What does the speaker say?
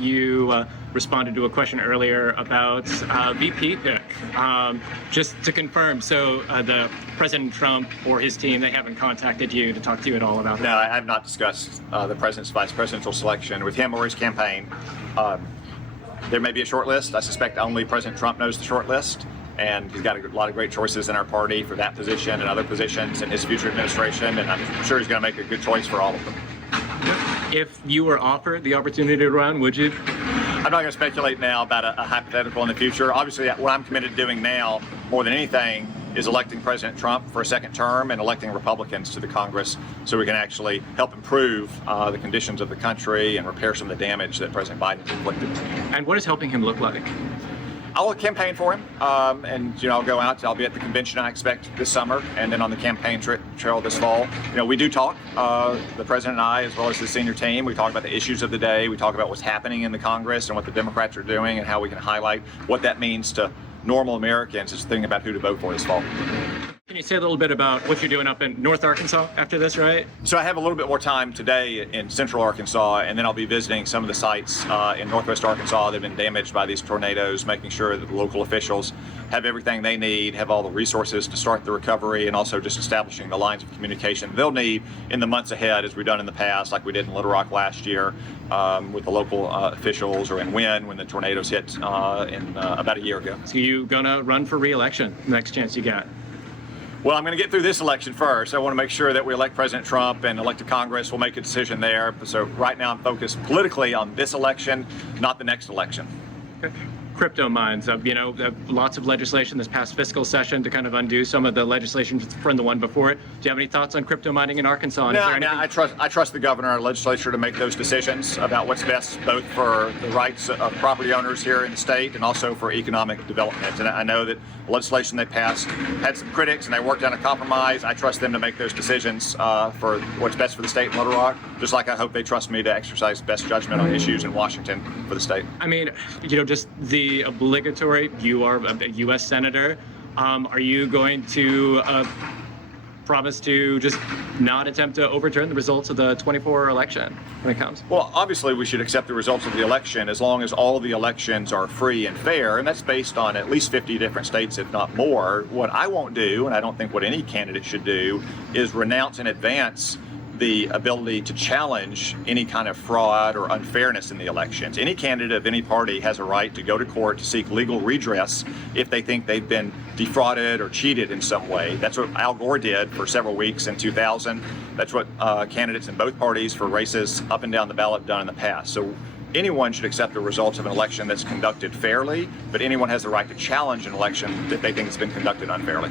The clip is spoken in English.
you responded to a question earlier about VP pick. Just to confirm, so the President Trump or his team, they haven't contacted you to talk to you at all about that? No, I have not discussed the president's vice presidential selection with him or his campaign. There may be a short list. I suspect only President Trump knows the short list. And he's got a lot of great choices in our party for that position and other positions in his future administration. And I'm sure he's going to make a good choice for all of them. If you were offered the opportunity to run, would you? I'm not going to speculate now about a hypothetical in the future. Obviously, what I'm committed to doing now, more than anything, is electing President Trump for a second term and electing Republicans to the Congress so we can actually help improve the conditions of the country and repair some of the damage that President Biden inflicted. And what does helping him look like? I'll campaign for him, and I'll go out. I'll be at the convention I expect this summer, and then on the campaign trail this fall. We do talk, the president and I, as well as the senior team. We talk about the issues of the day. We talk about what's happening in the Congress and what the Democrats are doing, and how we can highlight what that means to normal Americans as thinking about who to vote for this fall. Can you say a little bit about what you're doing up in North Arkansas after this, right? So I have a little bit more time today in Central Arkansas, and then I'll be visiting some of the sites in Northwest Arkansas that have been damaged by these tornadoes, making sure that the local officials have everything they need, have all the resources to start the recovery, and also just establishing the lines of communication they'll need in the months ahead, as we've done in the past, like we did in Little Rock last year with the local officials, or in Wynn when the tornadoes hit about a year ago. So you gonna run for re-election next chance you get? Well, I'm going to get through this election first. I want to make sure that we elect President Trump and elect a Congress. We'll make a decision there. So right now I'm focused politically on this election, not the next election. Okay. Crypto mines, lots of legislation this past fiscal session to kind of undo some of the legislation from the one before it. Do you have any thoughts on crypto mining in Arkansas? No, I trust the governor and legislature to make those decisions about what's best, both for the rights of property owners here in the state and also for economic development. And I know that legislation they passed had some critics, and they worked out a compromise. I trust them to make those decisions for what's best for the state in Little Rock, just like I hope they trust me to exercise best judgment on issues in Washington for the state. I mean, just the obligatory, you are a U.S. Senator. Are you going to promise to just not attempt to overturn the results of the 24 election when it comes? Well, obviously we should accept the results of the election as long as all the elections are free and fair, and that's based on at least 50 different states, if not more. What I won't do, and I don't think what any candidate should do, is renounce in advance the ability to challenge any kind of fraud or unfairness in the elections. Any candidate of any party has a right to go to court to seek legal redress if they think they've been defrauded or cheated in some way. That's what Al Gore did for several weeks in 2000. That's what candidates in both parties for races up and down the ballot done in the past. So anyone should accept the results of an election that's conducted fairly, but anyone has the right to challenge an election that they think has been conducted unfairly.